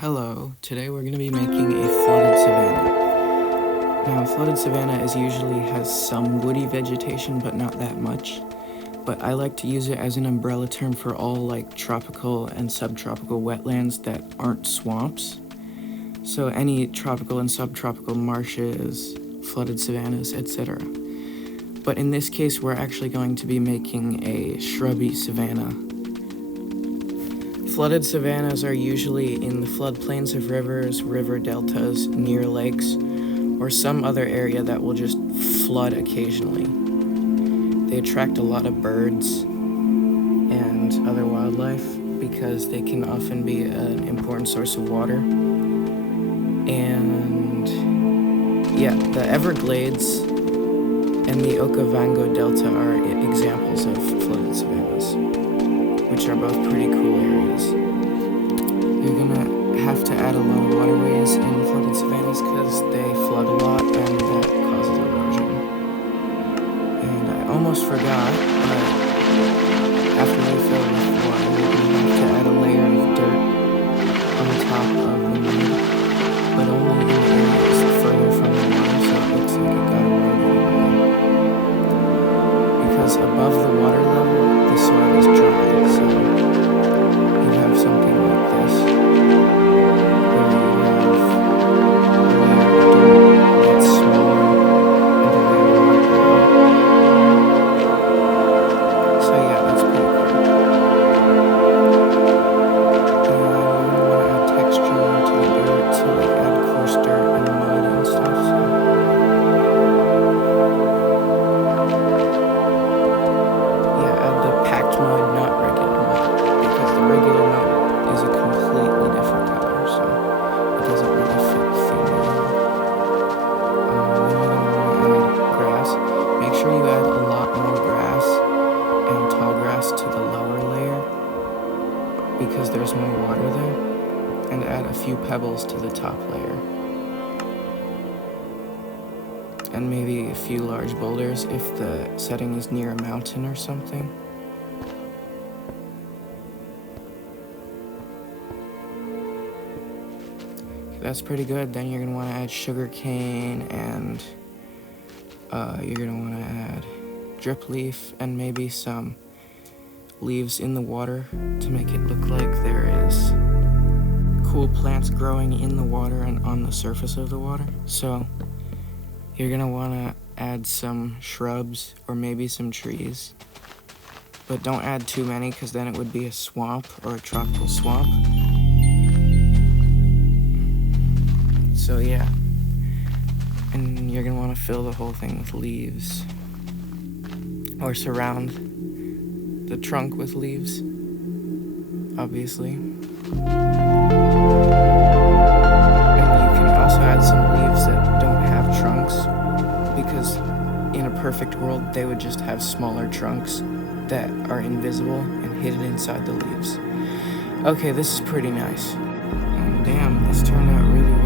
Hello, today we're going to be making a flooded savanna. Now, flooded savanna usually has some woody vegetation, but not that much. But I like to use it as an umbrella term for all tropical and subtropical wetlands that aren't swamps. So any tropical and subtropical marshes, flooded savannas, etc. But in this case, we're actually going to be making a shrubby savanna. Flooded savannas are usually in the floodplains of rivers, river deltas, near lakes, or some other area that will just flood occasionally. They attract a lot of birds and other wildlife because they can often be an important source of water. And yeah, the Everglades and the Okavango Delta are examples of flooded savannas, which are both pretty cool areas. You're gonna have to add a lot of waterways in flooded savannas because they flood a lot and that causes erosion. And I almost forgot, but after they fill with water, you're gonna have to add a layer of dirt on top of the mud, but only in areas further from the water so it looks like it got eroded away. Because above the water level, the soil is dry, so you have something like this, where you have a layer of dirt that's smaller and a layer of mud below. So yeah, that's pretty cool. And you're gonna want to add texture to the dirt to add coarse dirt and mud and stuff, so packed mud, not regular mud, because the regular mud is a completely different color, so it doesn't really fit the theme at all. Then you're going to want to add grass. Make sure you add a lot more grass and tall grass to the lower layer because there's more water there, and add a few pebbles to the top layer. And maybe a few large boulders if the setting is near a mountain or something. That's pretty good. Then you're going to want to add sugar cane, and you're going to want to add drip leaf and maybe some leaves in the water to make it look like there is cool plants growing in the water and on the surface of the water. So you're going to want to add some shrubs or maybe some trees, but don't add too many because then it would be a swamp or a tropical swamp. So yeah, and you're gonna want to fill the whole thing with leaves, or surround the trunk with leaves, obviously. And you can also add some leaves that don't have trunks, because in a perfect world they would just have smaller trunks that are invisible and hidden inside the leaves. Okay, this is pretty nice. And damn, this turned out really well.